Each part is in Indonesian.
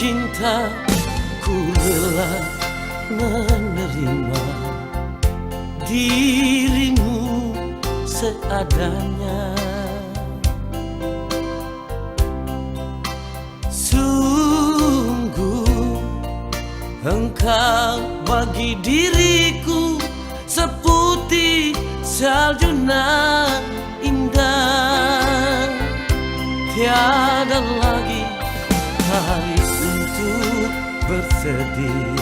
cinta, ku rela menerima dirimu seadanya. Sungguh engkau bagi diriku seputih salju nan indah. Tiada lagi hari untuk bersedih,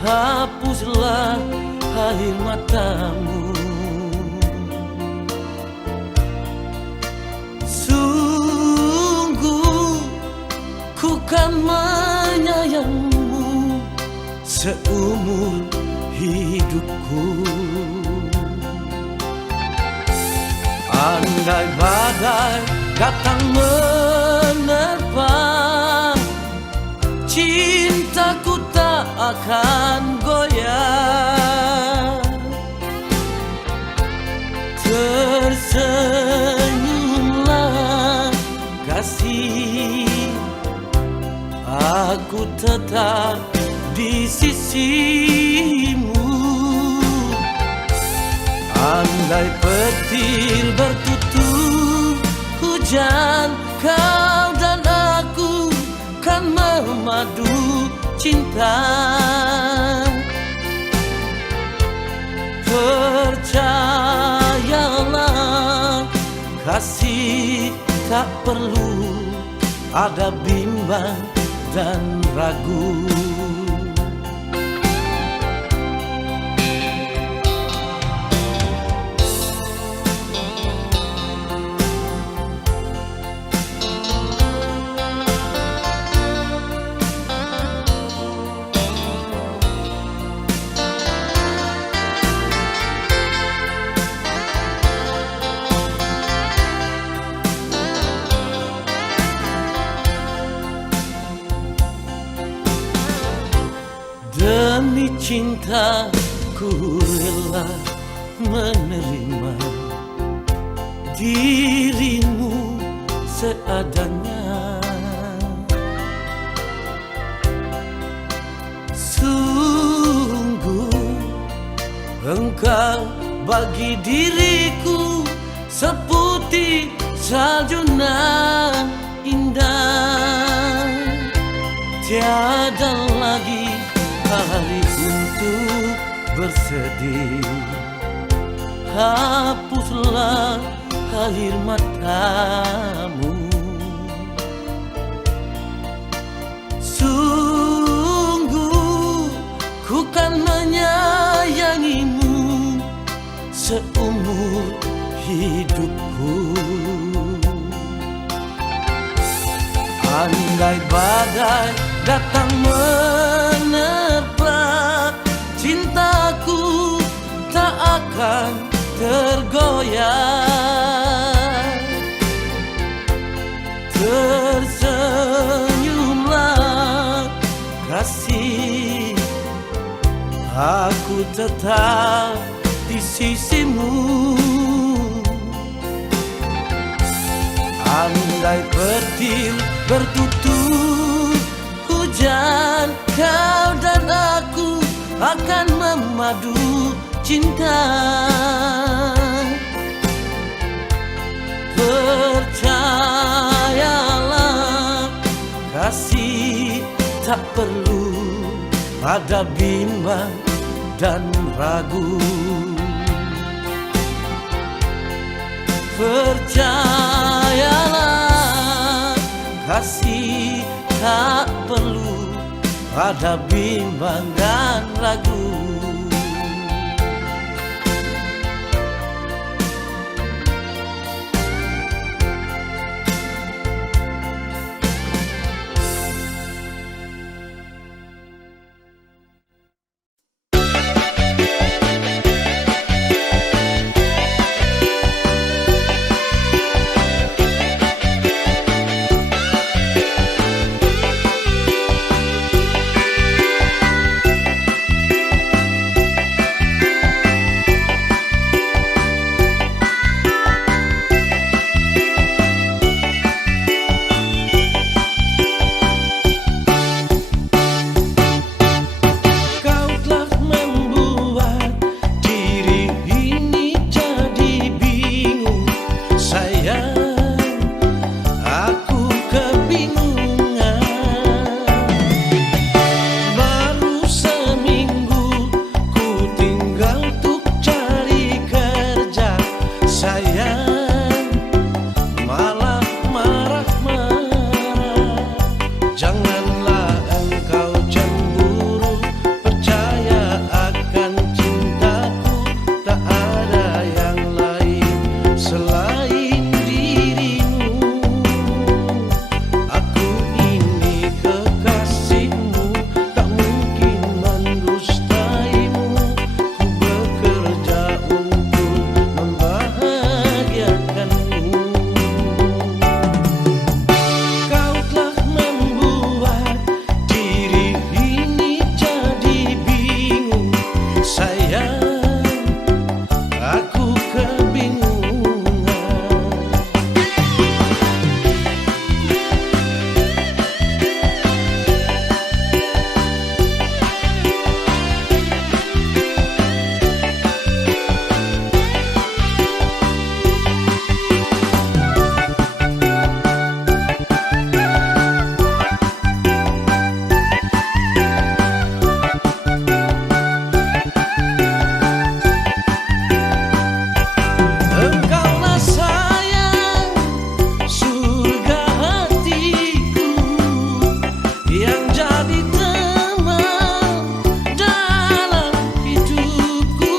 hapuslah air matamu. Sungguh ku kan menyayangmu seumur hidupku. Andai badai datang menerpa, cintaku tak akan goyah. Tersenyumlah kasih, aku tetap di sisimu. Andai petir bertutur hujan, kau dan aku kan memadu cinta. Percayalah kasih, tak perlu ada bimbang dan ragu. Demi cinta, ku rela menerima dirimu seadanya. Sungguh engkau bagi diriku seputih salju nan indah. Tiada lagi hari untuk bersedih, hapuslah air matamu. Sungguh ku kan menyayangimu seumur hidupku. Andai badai datang menerpa, cintaku tak akan tergoyah. Tersenyumlah kasih, aku tetap di sisimu. Andai petir bertutur hujan, kau dan aku akan memadu cinta. Percayalah kasih, tak perlu ada bimbang dan ragu. Percayalah kasih, tak perlu ada bimbang dan ragu. Janganlah engkau cemburu, percaya akan cintaku. Tak ada yang lain selain dirimu. Aku ini kekasihmu, tak mungkin mendustaimu. Ku bekerja untuk membahagiakanmu. Kau telah membuat diri ini jadi bingung. Sayang, aku kebingungan. Engkaulah sayang, surga hatiku, yang jadi teman dalam hidupku.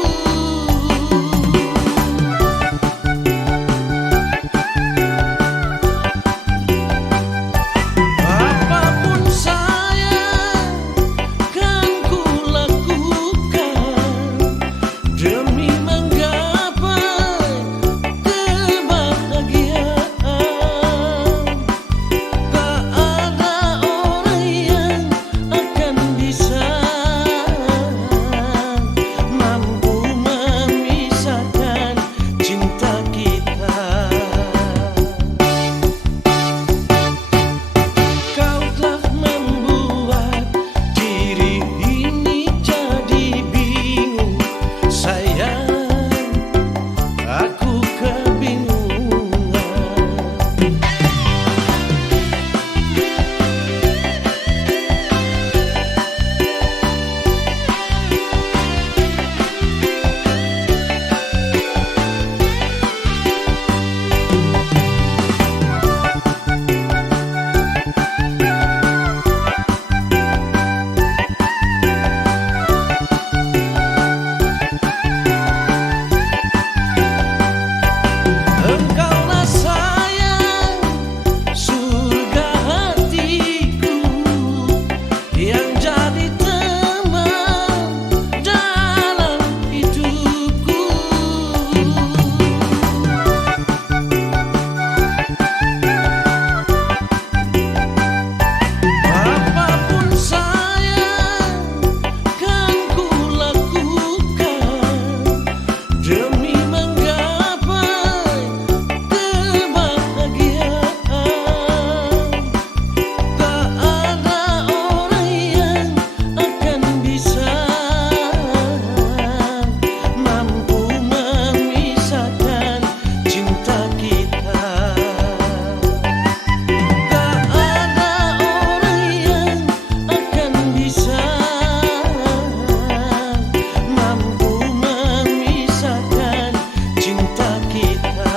Apapun sayang kan ku lakukan demi menggapai kebahagiaan. Tak ada orang yang akan bisa mampu memisahkan cinta kita. Kau telah membuat diri ini jadi bingung. Sayang, aku kebingungan. Engkaulah sayang, surga hatiku, yang jadi teman dalam hidupku. Apapun sayang kan ku lakukan demi menggapai kebahagiaan. Tak ada orang yang akan bisa mampu memisahkan cinta kita. Tak ada orang yang akan bisa mampu memisahkan cinta kita.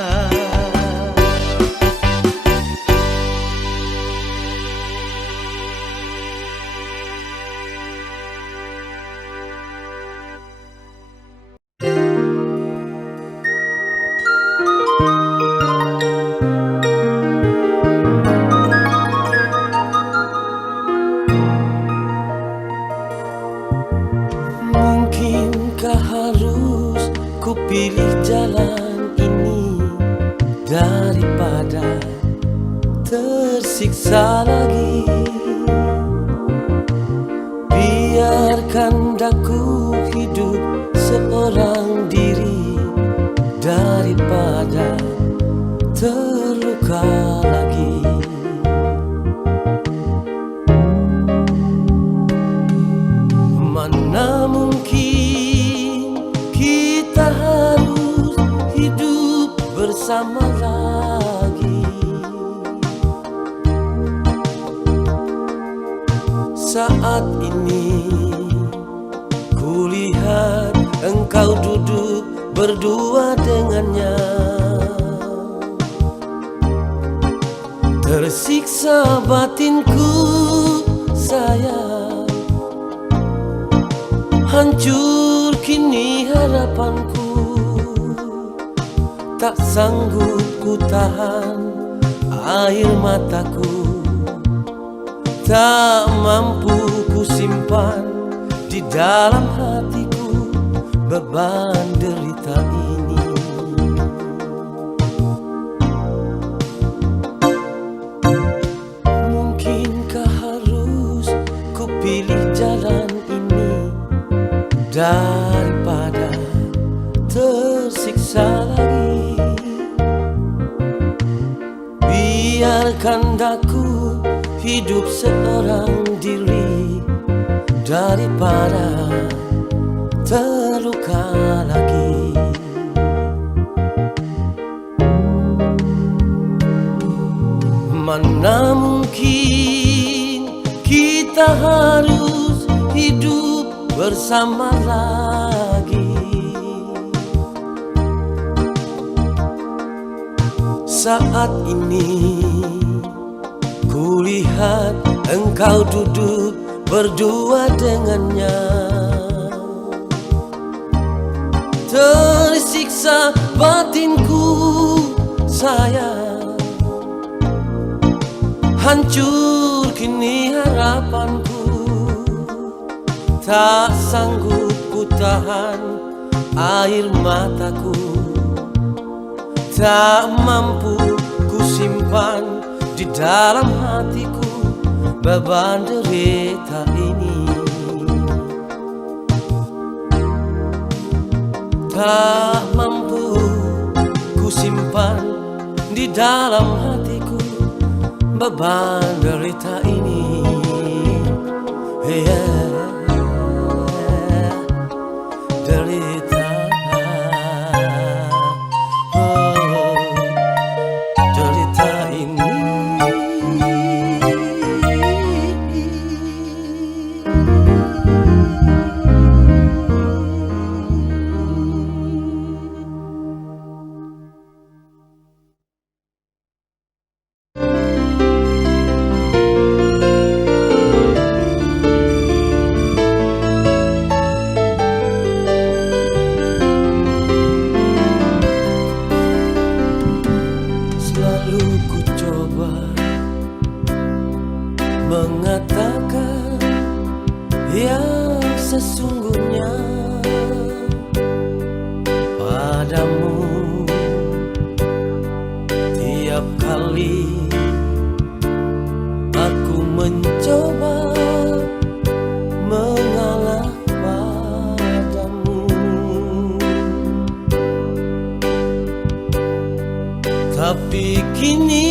Mungkinkah harus ku pilih jalan ini daripada tersiksa lagi? Biarkan daku hidup seorang diri daripada terluka lagi. Mana mungkin kita harus hidup bersama lagi. Saat ini kulihat engkau duduk berdua dengannya. Tersiksa batinku Hancur kini harapanku, tak sanggup ku tahan air mataku, tak mampu ku simpan di dalam hatiku beban derita ini. Mungkinkah harus ku pilih jalan ini daripada tersiksa lagi? Biarkan daku hidup seorang diri daripada terluka lagi. Mana mungkin kita harus hidup bersama lagi. Saat ini kulihat engkau duduk berdua dengannya, tersiksa batinku sayang, hancur kini harapanku, tak sanggup ku tahan air mataku, tak mampu ku simpan di dalam hatiku beban derita ini. Tak mampu ku simpan di dalam hatiku beban derita ini. Derita, oh, derita ini. Selalu ku coba mengatakan yang sesungguhnya padamu. Tiap kali aku mencoba mengalah padamu, tapi kini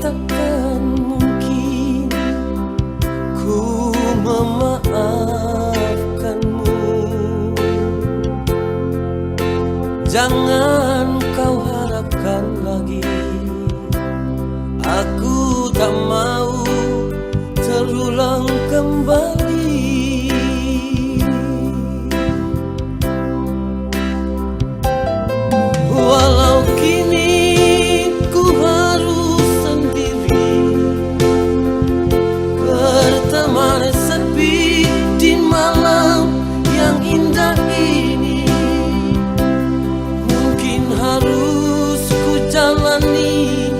takkan mungkin ku memaafkanmu. Jangan kau harapkan lagi, aku tak mau terulang kembali. Walau kini ku harus sendiri, berteman sepi di malam yang indah ini. Mungkin harus ku jalani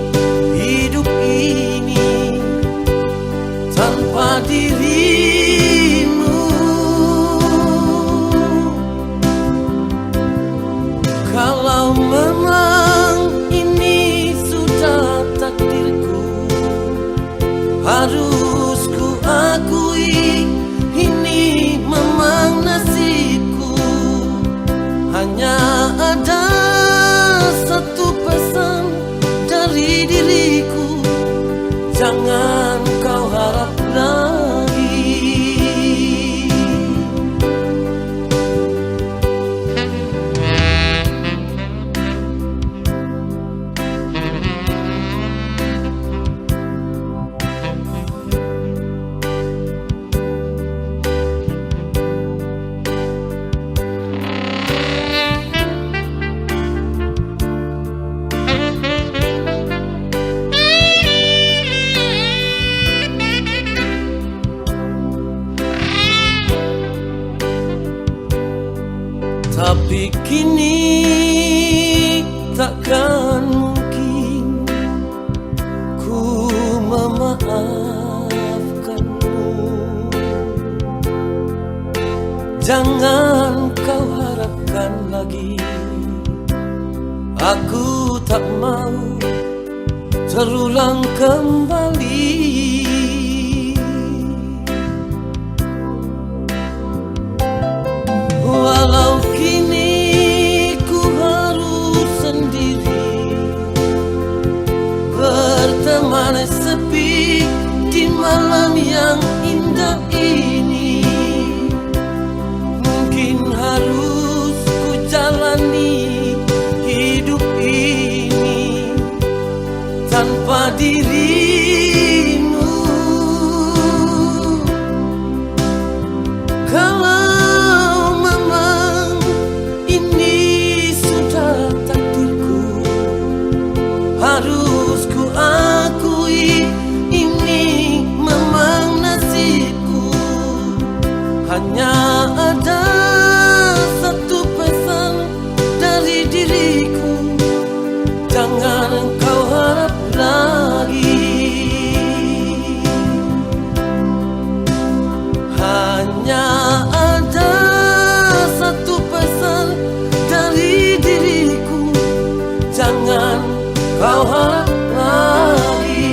hidup ini tanpa dirimu. Kalau memang ini sudah takdirku, harus ku akui ini memang nasibku. Hanya ada satu pesan dari diriku, jangan kau harap lagi. Tapi kini takkan mungkin ku memaafkanmu. Jangan kau harapkan lagi, aku tak mau terulang kembali. Walau kini ku harus sendiri, berteman sepi di malam yang indah ini. Mungkin harus ku jalani hidup ini tanpa dirimu. Kalau memang ini sudah takdirku, harus ku akui ini memang nasibku. Hanya ada satu pesan dari diriku, jangan kau harap lagi. Hanya ada satu pesan dari diriku, jangan kau harap lagi.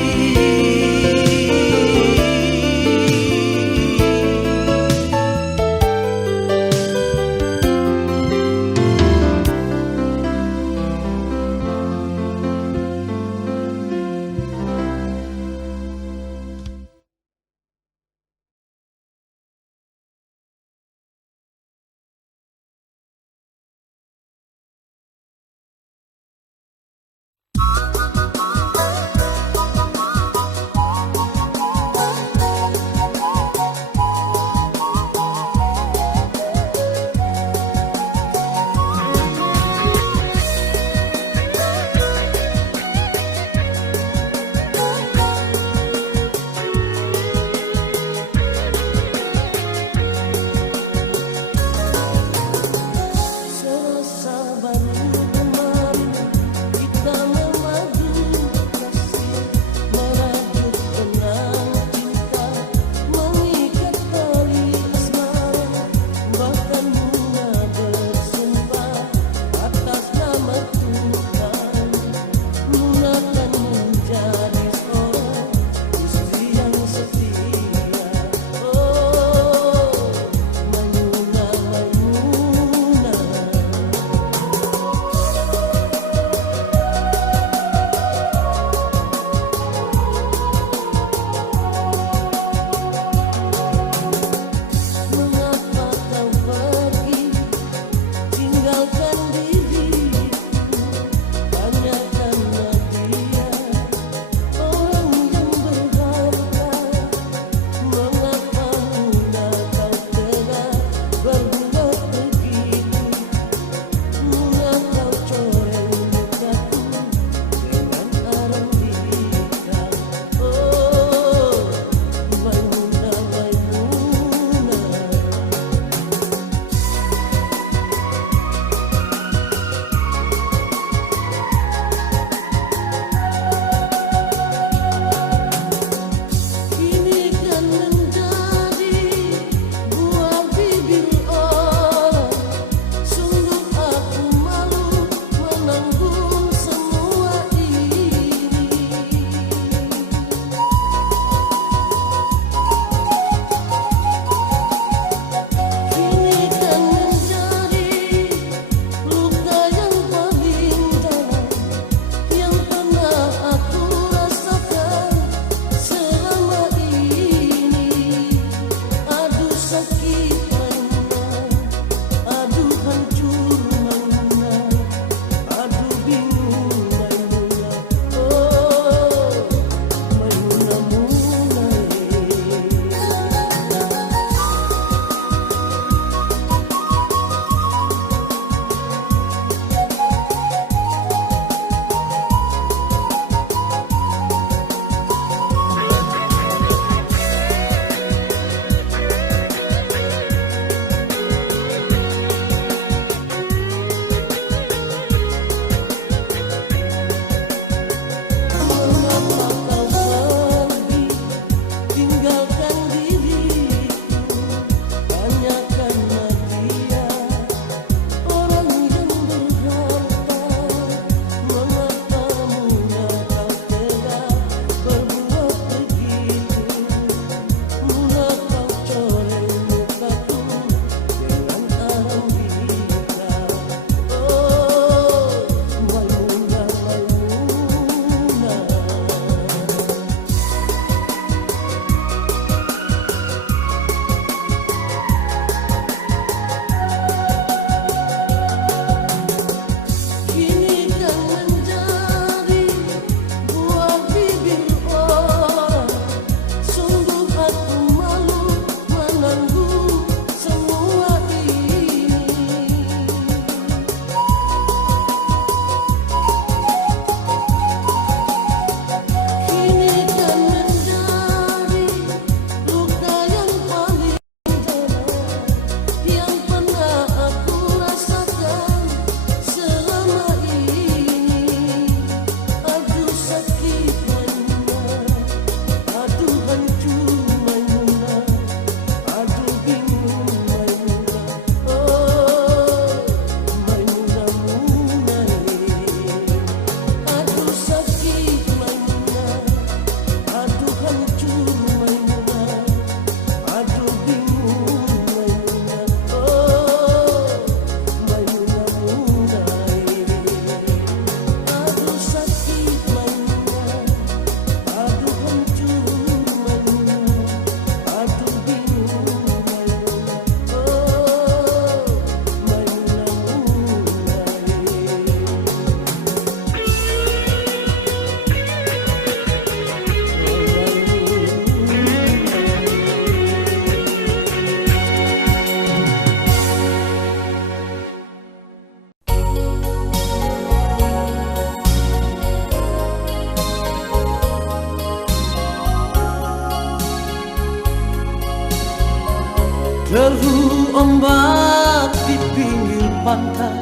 Deru ombak di pinggir pantai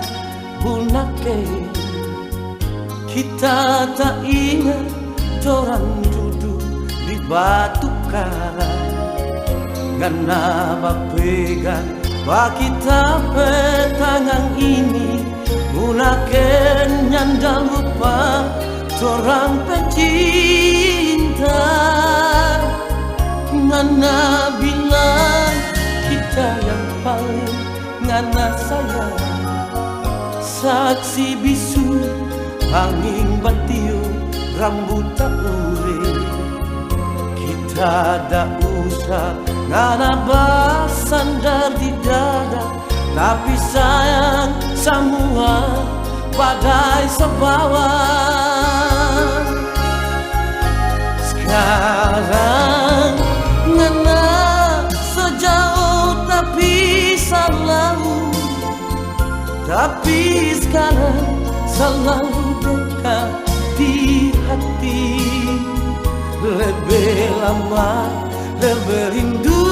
Bunake. Kita tak ingat orang duduk di batu karang. Ngana bapegang ba kita petangang ini. Bunaken nyanda lupa orang pecinta. Ngana bilang kita yang paling ngana sayang. Saksi bisu angin batiup rambut tak ure. Kita tak usah ngana bersandar di dada. Tapi sayang semua badai sebawa. Sekarang ngana sejauh tapi selalu. Tapi sekarang selalu dekat di hati. Lebih lama, lebih rindu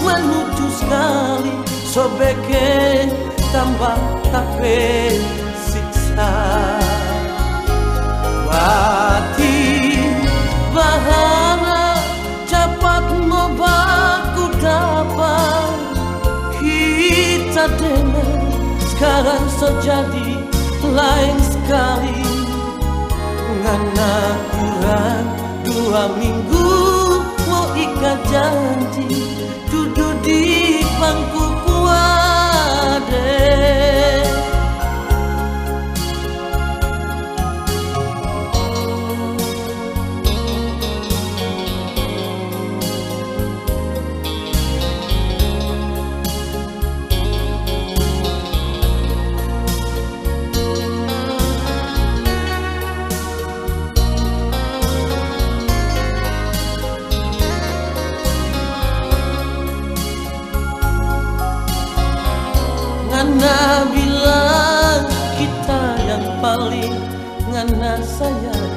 menuju sekali. Sobeke tambah tapi siksa. Batin bahana cepat mau baku dapat. Kita dengar sekarang sejadi lain sekali. Ngana kurang 2 minggu mau ikat janji. Duduk di bangku kuade. Ngana bilang kita yang paling ngana sayang.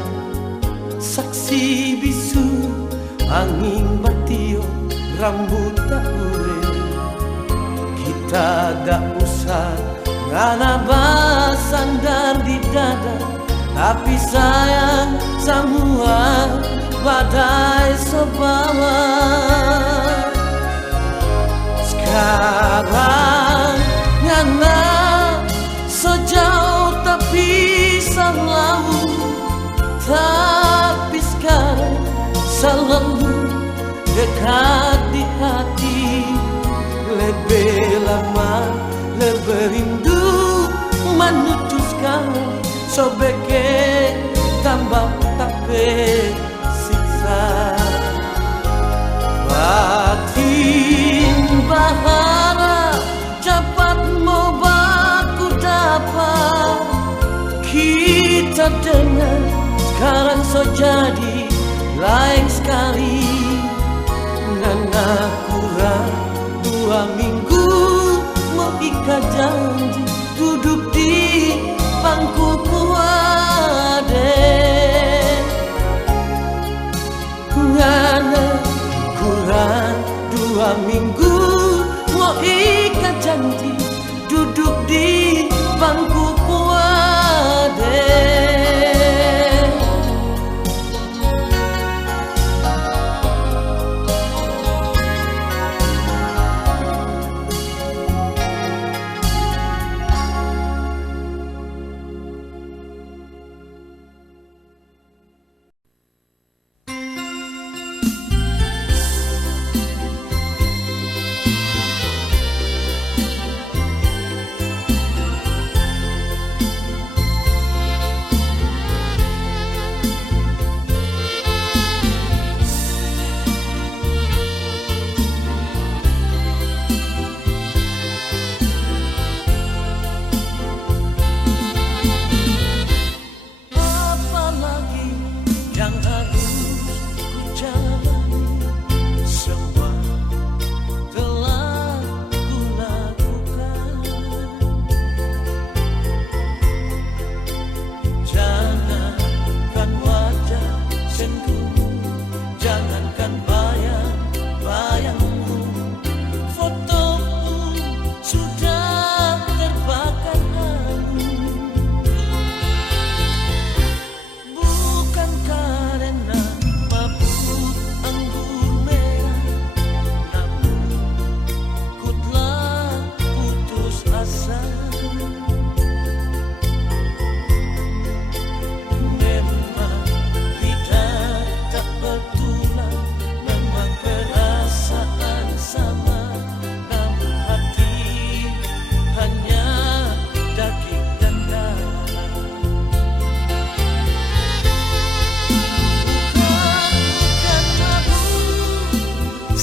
Saksi bisu angin batiup rambut tak ure. Kita tak usah ngana bersandar di dada. Tapi sayang semua badai sebawa. Sekarang ngana sejauh tapi selalu. Tapi sekarang selalu dekat di hati. Lebih lama, lebih rindu menuju sekali. Sobeke tambah tapi siksa. Batin bahana cepat mau baku dapat. Kita dengar sekarang so jadi lain sekali. Ngana kurang 2 minggu mau ikat janji. Duduk di bangku kuade. Ngana kurang 2 minggu mau ikat janji. Duduk di bangku kuade.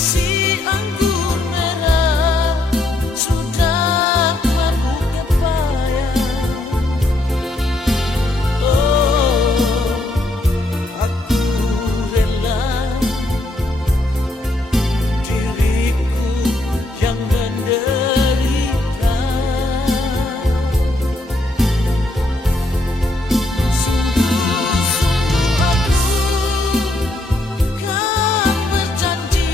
Si anggur merah sudah membuka payah. Oh, aku rela diriku yang menderita. Sungguh-sungguh aku kan berjanji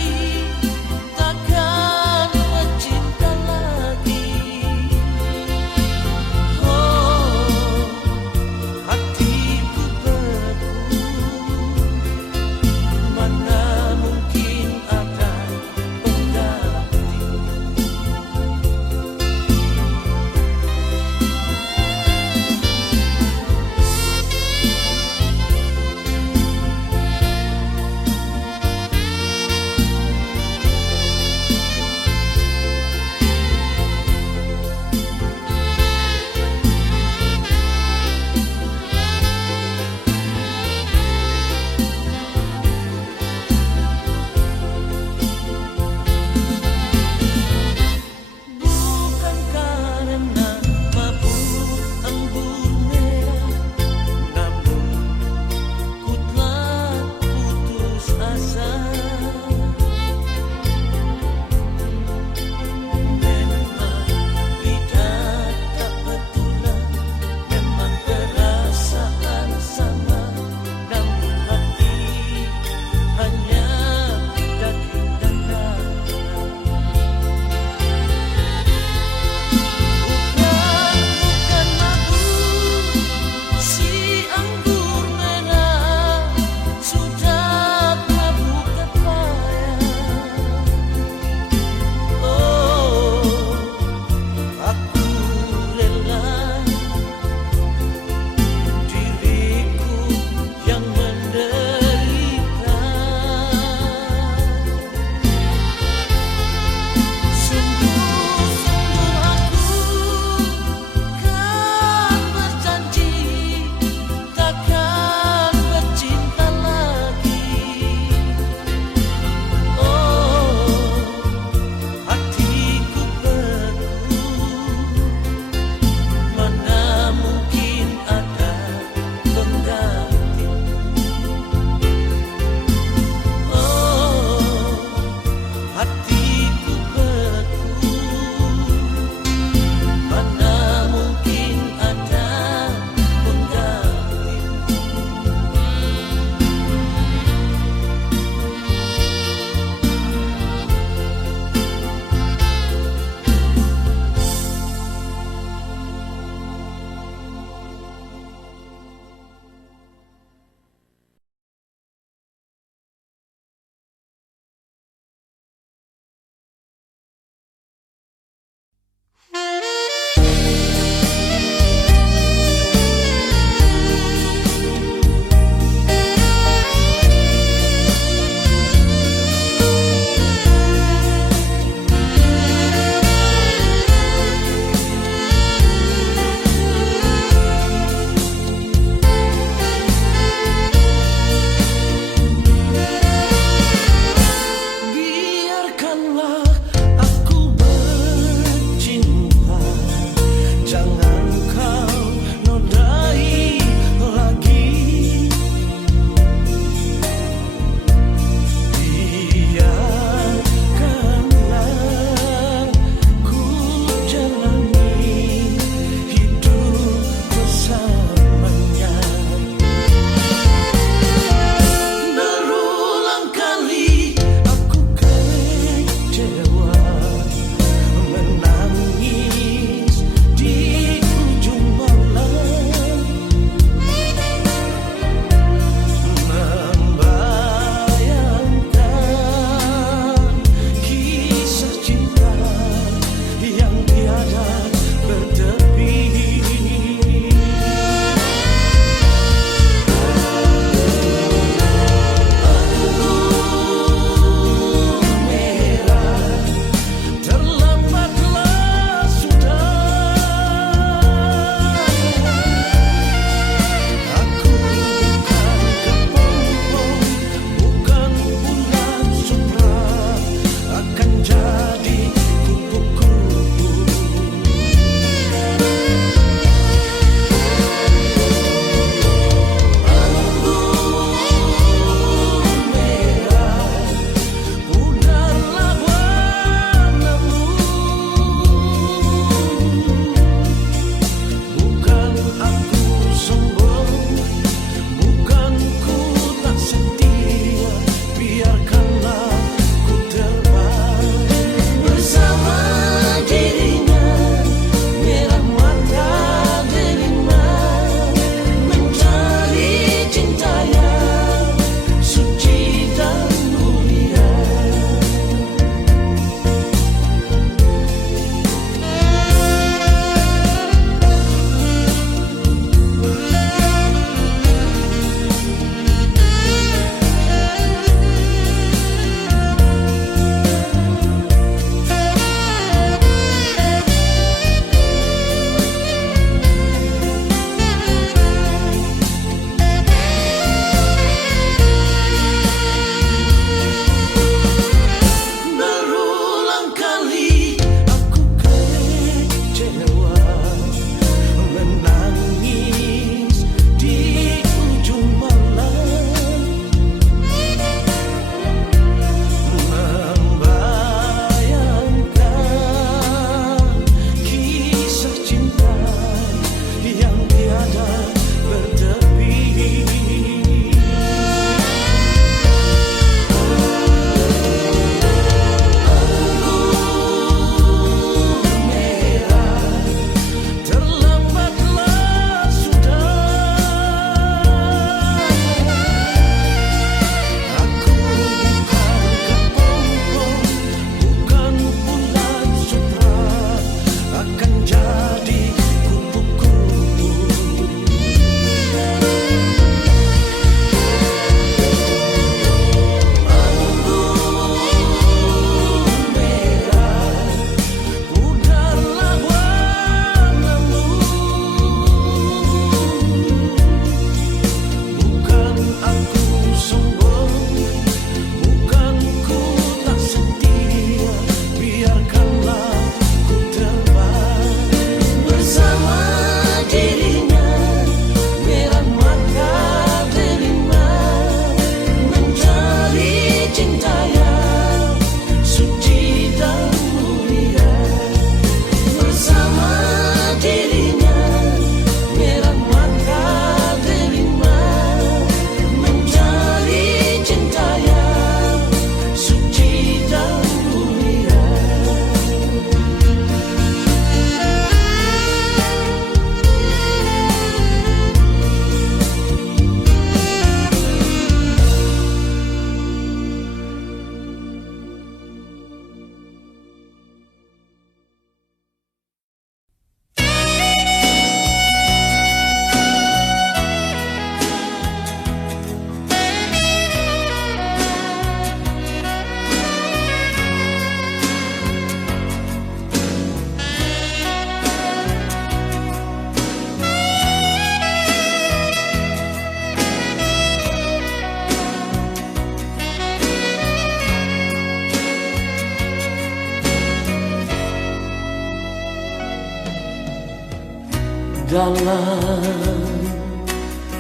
dalam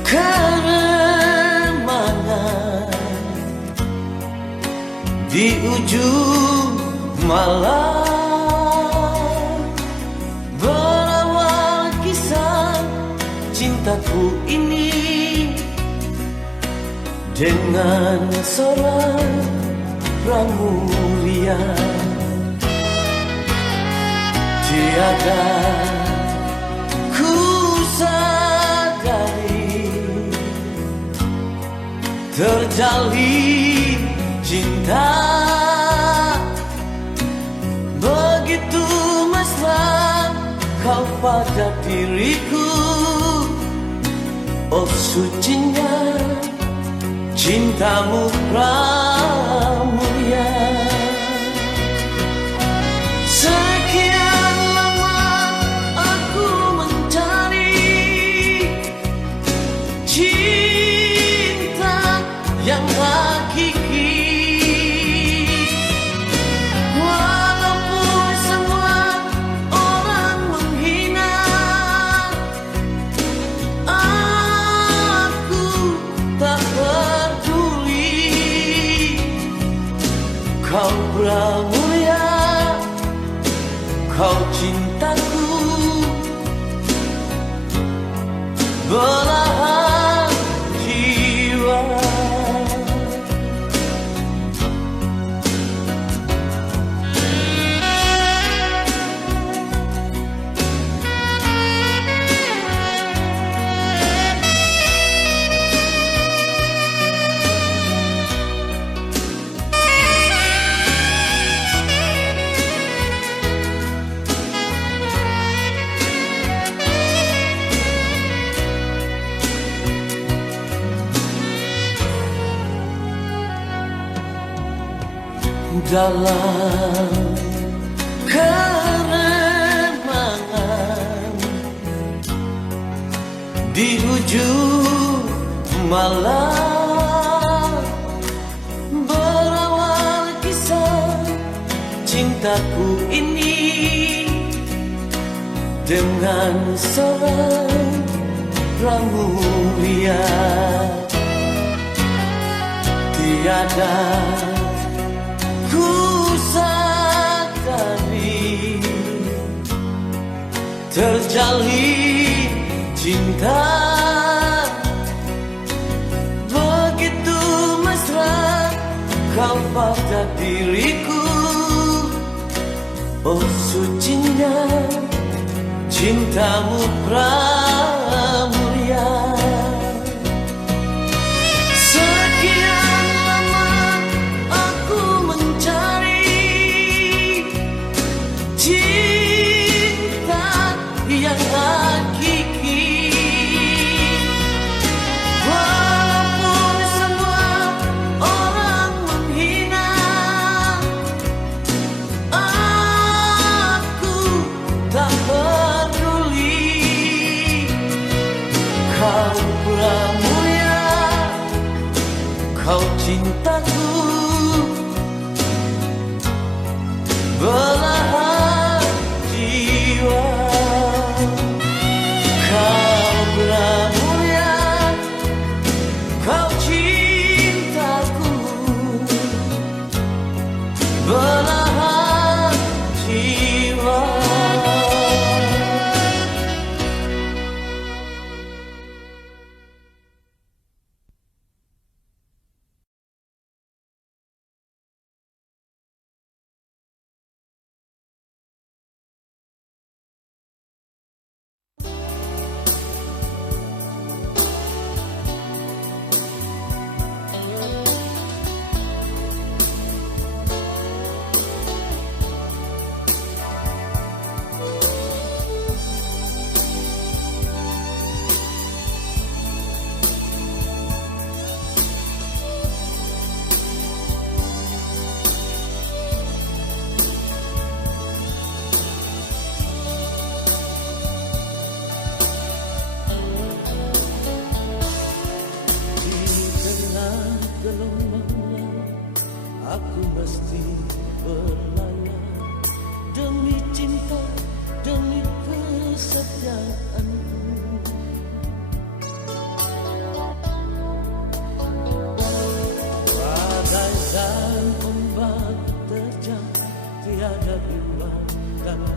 keremangan di ujung malam, berawal kisah cintaku ini dengan seorang pramuria. Tiada ku sadari terjalin cinta begitu mesra kau pada diriku. Oh sucinya cintamu pramulia. Sekian lama aku mencari cinta yang hakiki, walaupun semua orang menghina, aku tak peduli. Kau pramulia, kau cintaku, belahan jiwa. Dalam keremangan di ujung malam, berawal kisah cintaku ini dengan seorang pramuria. Tiada ku sadari terjalin cinta begitu mesra kau pada diriku. Oh sucinya cintamu pramulia. Kau cintaku, belahan jiwa. Kau pramulia, kau cintaku, belahan jiwa.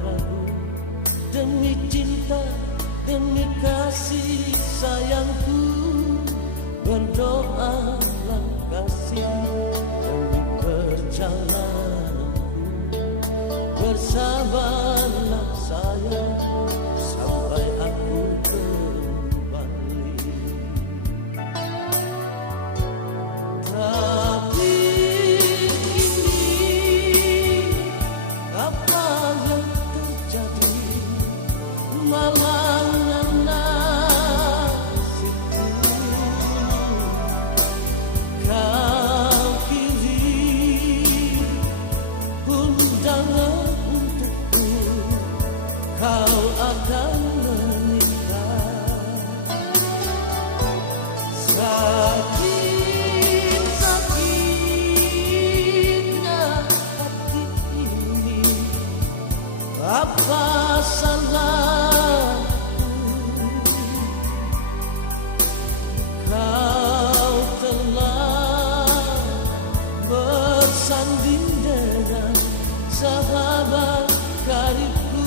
ragu. Demi cinta, demi kasih sayangku, berdoalah kasih. Demi perjalananku, bersabarlah sayang, sampai aku kembali. Tapi kini apa yang terjadi? Malangnya nasibku, kau kirim undangan untukku, kau akan menikah. Sakit-sakitnya hati ini, apa salahku? Kau telah bersanding dengan sahabat karibku.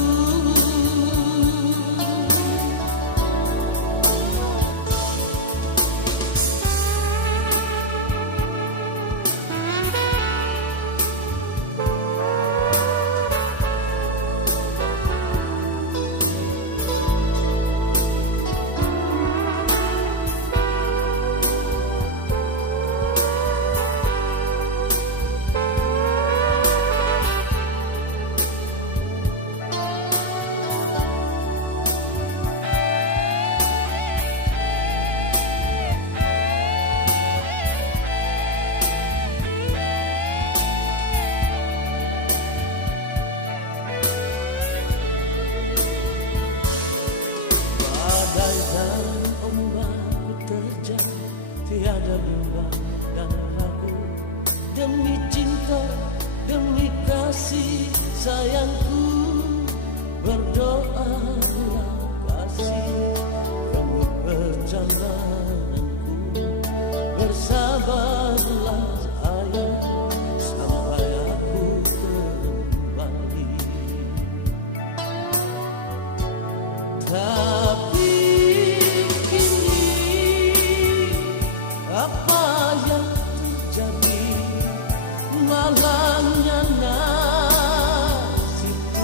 Badai dan ombak terjang, tiada bimbang dan ragu. Demi cinta, demi kasih sayangku, berdoalah kasih. Demi perjalananku, bersabarlah sayang, sampai aku kembali. Tapi kini apa yang terjadi? Malangnya nasibku,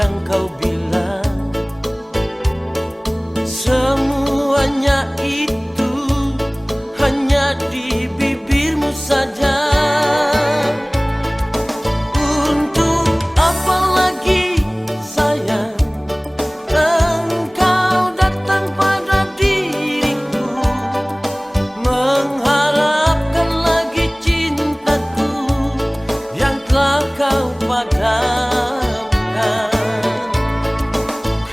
yang kau bilang semuanya itu hanya di bibirmu saja. Untuk apa lagi sayang engkau datang pada diriku, mengharapkan lagi cintaku yang telah kau padamkan.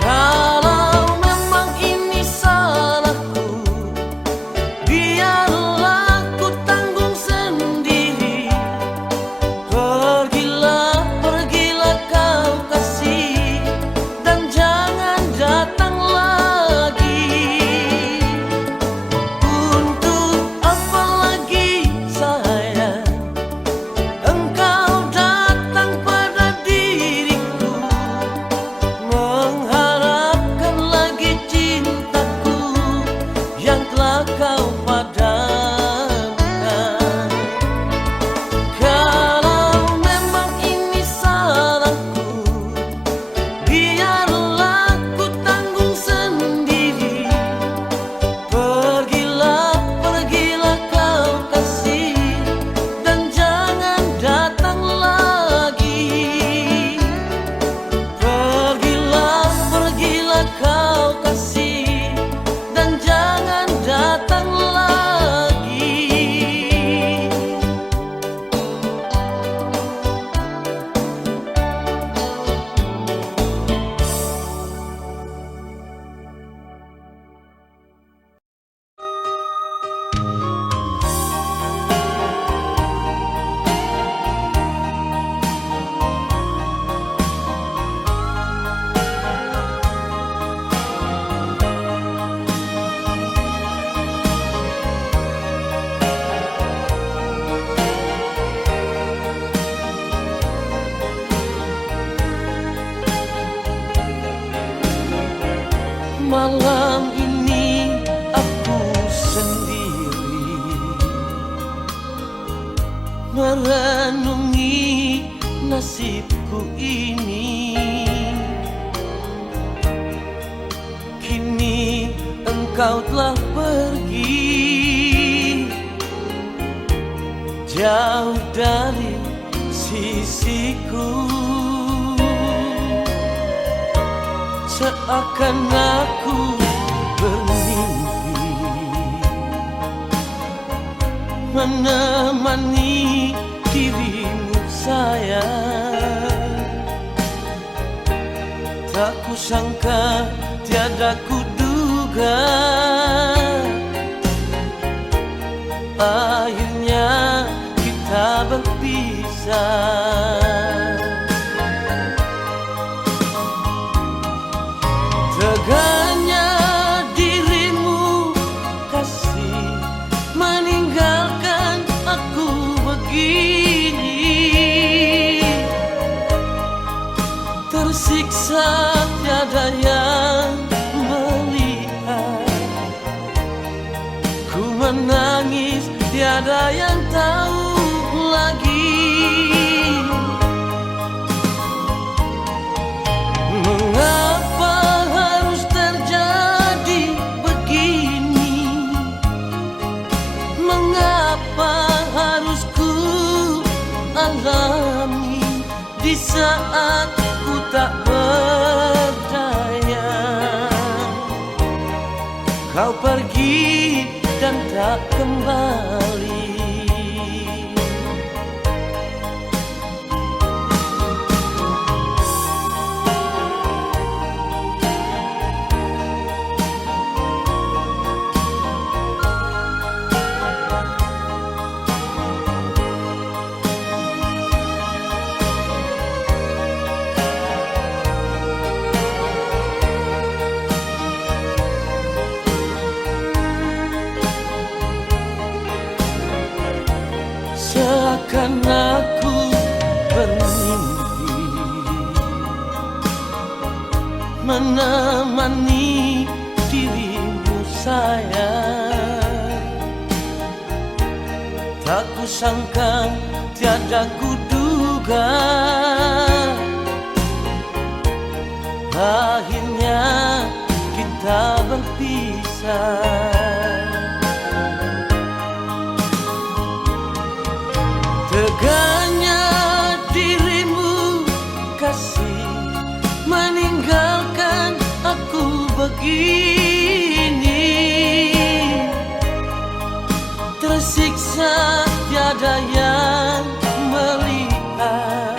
Kalau memang ini salahku, biarlah ku tanggung sendiri. Pergilah, pergilah kau kasih, dan jangan datang lagi. Untuk apa lagi sayang engkau datang pada diriku, mengharapkan lagi cintaku yang telah kau padamkan. Kalau memang ini salahku, biarlah ku tanggung sendiri. Pergilah, pergilah kau kasih, dan jangan datang lagi. Pergilah, pergilah kau kasih, dan jangan datang lagi. Malam ini aku sendiri merenungi nasibku ini. Kini engkau telah pergi jauh dari sisiku. Seakan aku bermimpi menemani dirimu sayang. Tak kusangka, tiada kuduga, akhirnya kita berpisah. Teganya dirimu kasih, meninggalkan aku begini. Tersiksa tiada yang melihat, ku menangis tiada yang tahu lagi. Mengapa harus terjadi begini? Mengapa harus ku alami di saat ku tak berdaya? Kau pergi dan tak kembali. Seakan aku bermimpi menemani dirimu sayang. Tak kusangka, tiada kuduga, akhirnya kita berpisah. Teganya dirimu kasih meninggalkan aku begini, tersiksa tiada yang melihat.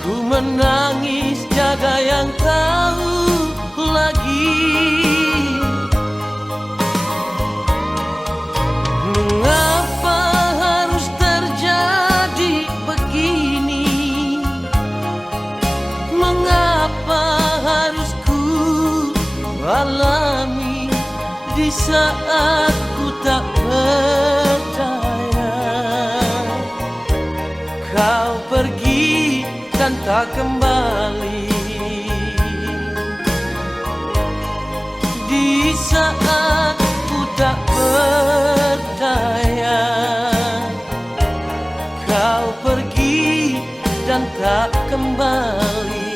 Ku menangis tiada yang tahu lagi. Mengapa harus terjadi begini? Mengapa harus ku alami di saat ku tak percaya? Kau pergi dan tak kembali. Di saat ku tak berdaya, kau pergi dan tak kembali.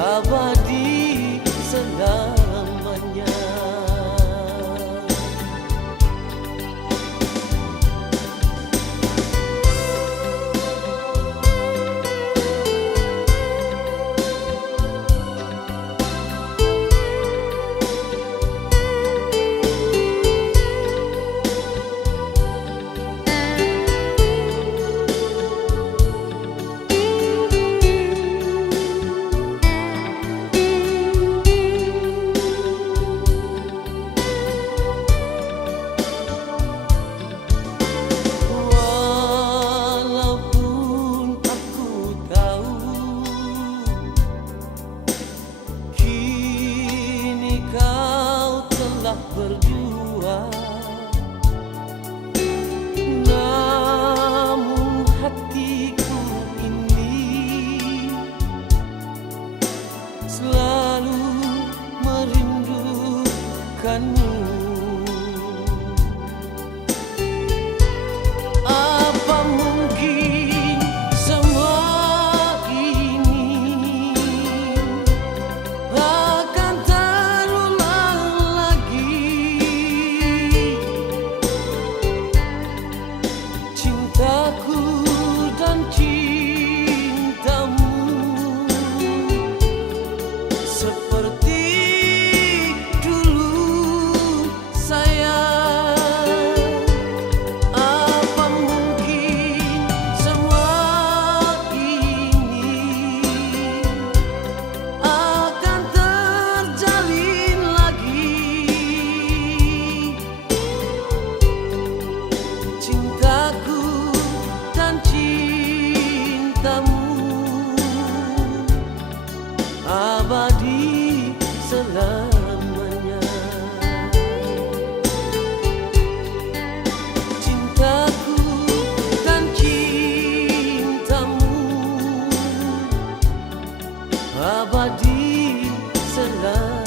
Abadi selamanya. denganmu. Apa mungkin semua ini akan terulang lagi? Cintaku dan cintamu seperti dulu sayang. Apa mungkin semua ini akan terjalin lagi? Cintaku dan cintamu abadi selamanya. Cintaku dan cintamu abadi selamanya.